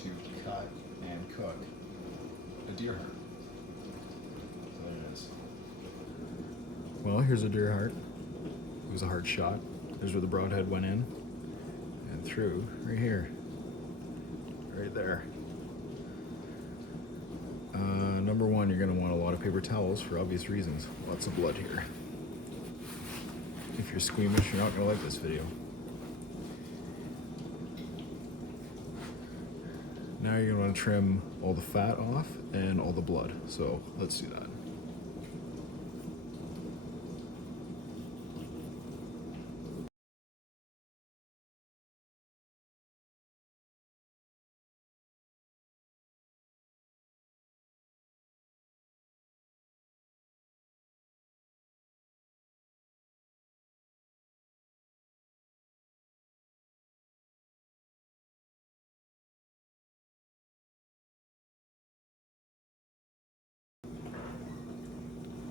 to cut and cook a deer heart. So there it is. Well, here's a deer heart. It was a hard shot. There's where the broadhead went in and through right here, right there. Number one, you're going to want a lot of paper towels for obvious reasons. Lots of blood here. If you're squeamish, you're not going to like this video. Now you're going to want to trim all the fat off and all the blood. So let's do that.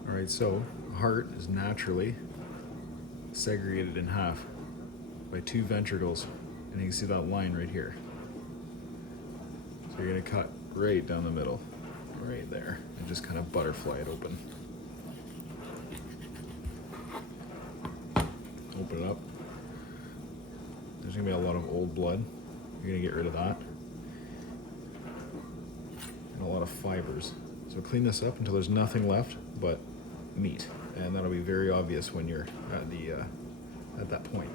Alright, so heart is naturally segregated in half by two ventricles, and you can see that line right here. So you're going to cut right down the middle, right there, and just kind of butterfly it open. Open it up. There's going to be a lot of old blood. You're going to get rid of that. And a lot of fibers. So clean this up until there's nothing left but meat, and that'll be very obvious when you're at that point.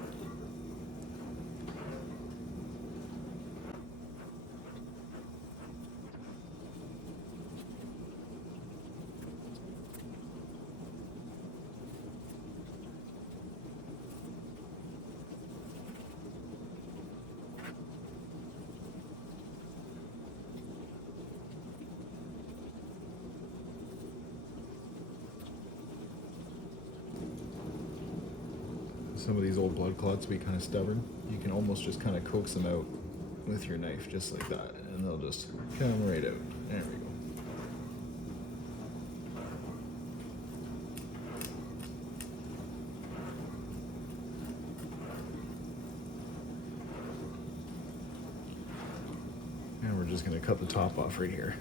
Some of these old blood clots be kind of stubborn. You can almost just kind of coax them out with your knife, just like that, and they'll just come right out. There we go. And we're just going to cut the top off right here.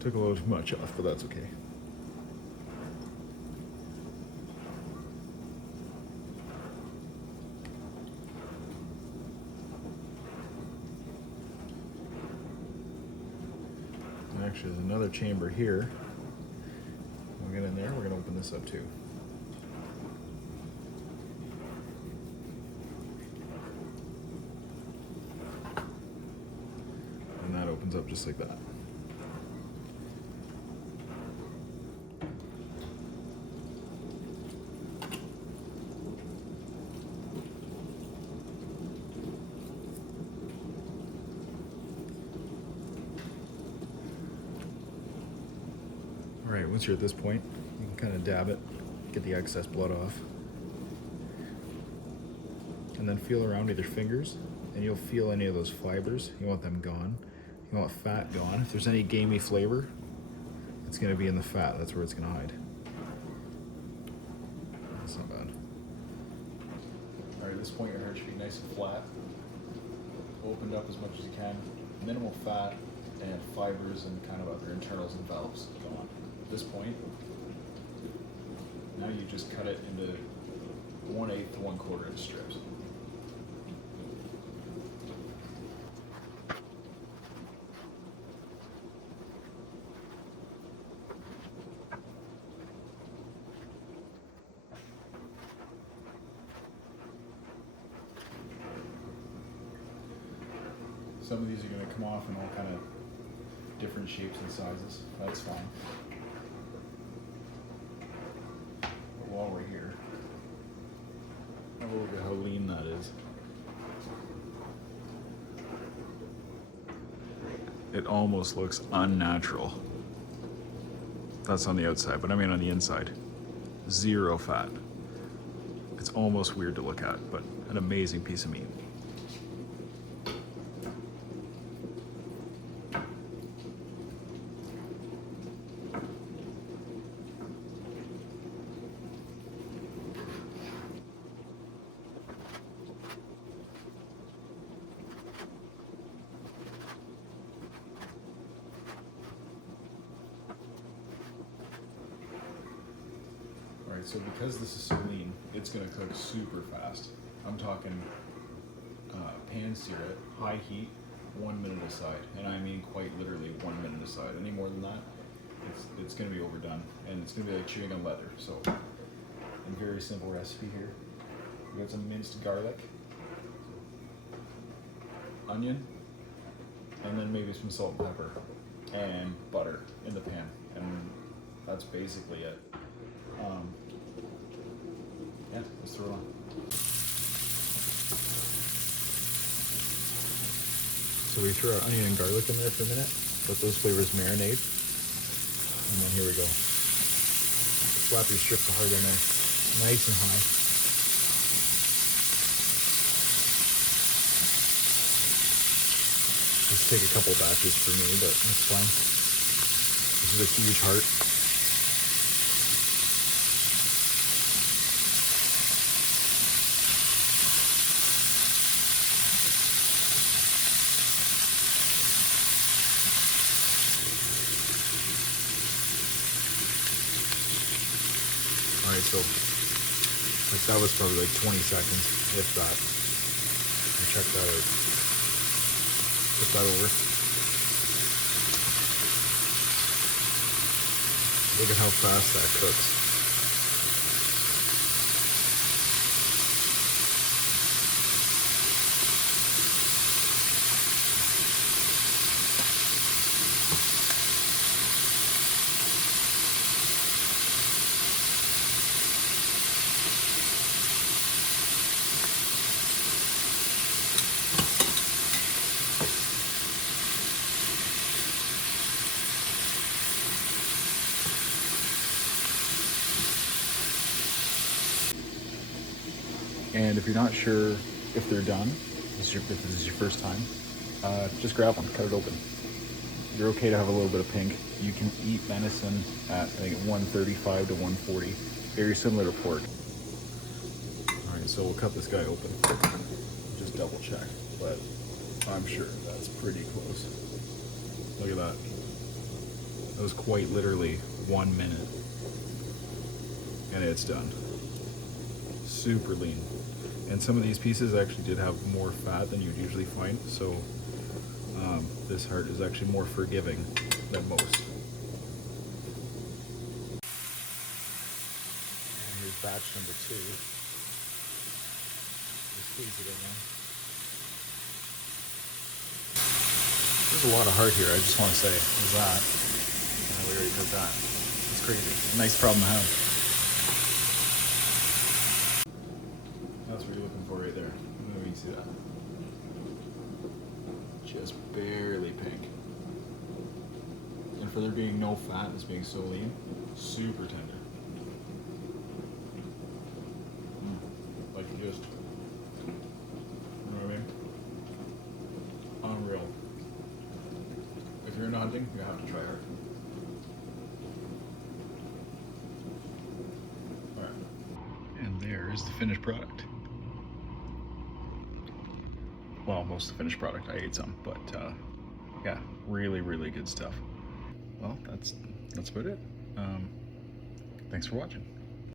Took a little too much off, but that's okay. And actually, there's another chamber here. We'll get in there, we're going to open this up too. And that opens up just like that. Alright, once you're at this point, you can kind of dab it, get the excess blood off. And then feel around with your fingers, and you'll feel any of those fibers. You want them gone. You want fat gone. If there's any gamey flavor, it's going to be in the fat. That's where it's going to hide. That's not bad. Alright, at this point your heart should be nice and flat. Opened up as much as you can. Minimal fat and fibers and kind of other internals and valves gone. At this point, now you just cut it into 1/8 to 1/4 inch strips. Some of these are going to come off in all kind of different shapes and sizes. That's fine. But while we're here, have a look at how lean that is. It almost looks unnatural. That's on the outside, but I mean on the inside. Zero fat. It's almost weird to look at, but an amazing piece of meat. Alright, so because this is so lean, it's gonna cook super fast. I'm talking pan sear it, high heat, 1 minute aside. And I mean quite literally 1 minute aside. Any more than that, it's gonna be overdone. And it's gonna be like chewing on leather. So, a very simple recipe here. We got some minced garlic, onion, and then maybe some salt and pepper, and butter in the pan. And that's basically it. Yeah, let's throw it on. So we threw our onion and garlic in there for a minute, let those flavors marinate, and then here we go. Slap your strips of heart in there, nice and high. Just take a couple batches for me, but that's fine. This is a huge heart. Alright, so like that was probably like 20 seconds, if that. And check that out. Flip that over. Look at how fast that cooks. And if you're not sure if they're done, if this is your first time, just grab one, cut it open. You're okay to have a little bit of pink. You can eat venison at, I think, 135 to 140. Very similar to pork. All right, so we'll cut this guy open. Just double check, but I'm sure that's pretty close. Look at that. That was quite literally 1 minute. And it's done. Super lean. And some of these pieces actually did have more fat than you'd usually find, so this heart is actually more forgiving than most. And here's batch number 2. Just squeeze it in there. There's a lot of heart here, I just want to say. There's that. We already cooked that. It's crazy. Nice problem to have. That's what you're looking for right there. Let me see that. Just barely pink. And for there being no fat, this being so lean, super tender. Like just, you know what I mean? Unreal. If you're into hunting, you have to try heart. Alright. And there's the finished product. Well, most of the finished product. I ate some, but yeah, really, really good stuff. Well, that's about it. Thanks for watching.